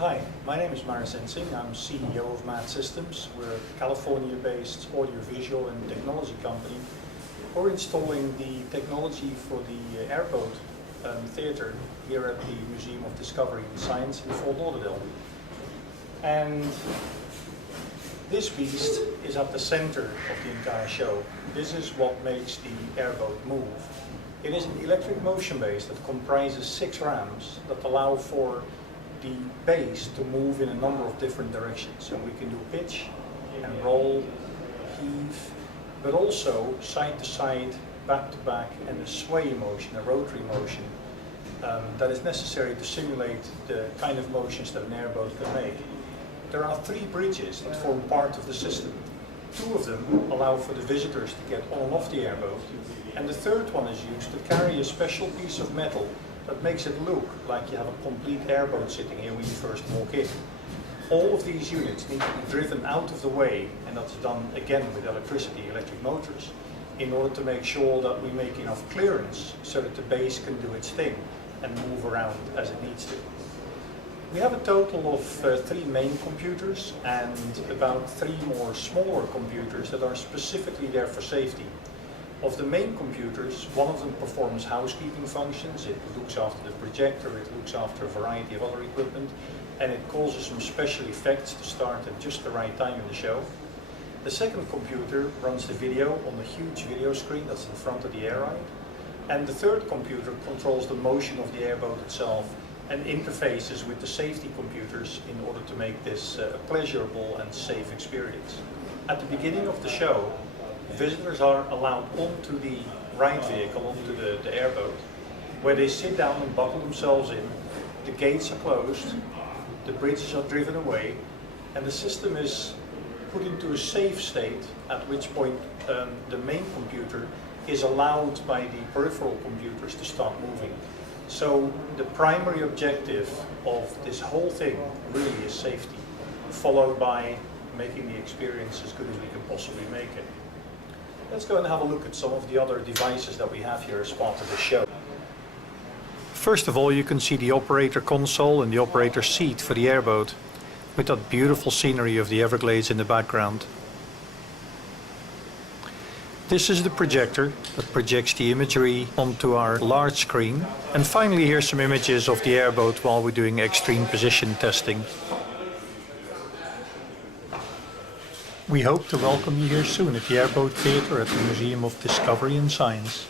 Hi, my name is Maris Ensing. I'm CEO of Mad Systems. We're a California-based audiovisual and technology company. We're installing the technology for the Airboat theater here at the Museum of Discovery and Science in Fort Lauderdale. And this beast is at the center of the entire show. This is what makes the Airboat move. It is an electric motion base that comprises 6 rams that allow for the base to move in a number of different directions. So we can do pitch and roll, heave, but also side to side, back to back, and a sway motion, a rotary motion that is necessary to simulate the kind of motions that an airboat can make. There are 3 bridges that form part of the system. 2 of them allow for the visitors to get on and off the airboat, and the 3rd one is used to carry a special piece of metal that makes it look like you have a complete airboat sitting here when you first walk in. All of these units need to be driven out of the way, and that's done again with electricity, electric motors, in order to make sure that we make enough clearance so that the base can do its thing and move around as it needs to. We have a total of 3 main computers and about 3 more smaller computers that are specifically there for safety. Of the main computers, one of them performs housekeeping functions. It looks after the projector, it looks after a variety of other equipment, and it causes some special effects to start at just the right time in the show. The second computer runs the video on the huge video screen that's in front of the air ride. And the 3rd computer controls the motion of the airboat itself and interfaces with the safety computers in order to make this a pleasurable and safe experience. At the beginning of the show, visitors are allowed onto the ride vehicle, onto the airboat, where they sit down and buckle themselves in. The gates are closed, the bridges are driven away, and the system is put into a safe state, at which point the main computer is allowed by the peripheral computers to start moving. So the primary objective of this whole thing really is safety, followed by making the experience as good as we can possibly make it. Let's go and have a look at some of the other devices that we have here as part of the show. First of all, you can see the operator console and the operator seat for the airboat, with that beautiful scenery of the Everglades in the background. This is the projector that projects the imagery onto our large screen. And finally, here's some images of the airboat while we're doing extreme position testing. We hope to welcome you here soon at the Airboat Theatre at the Museum of Discovery and Science.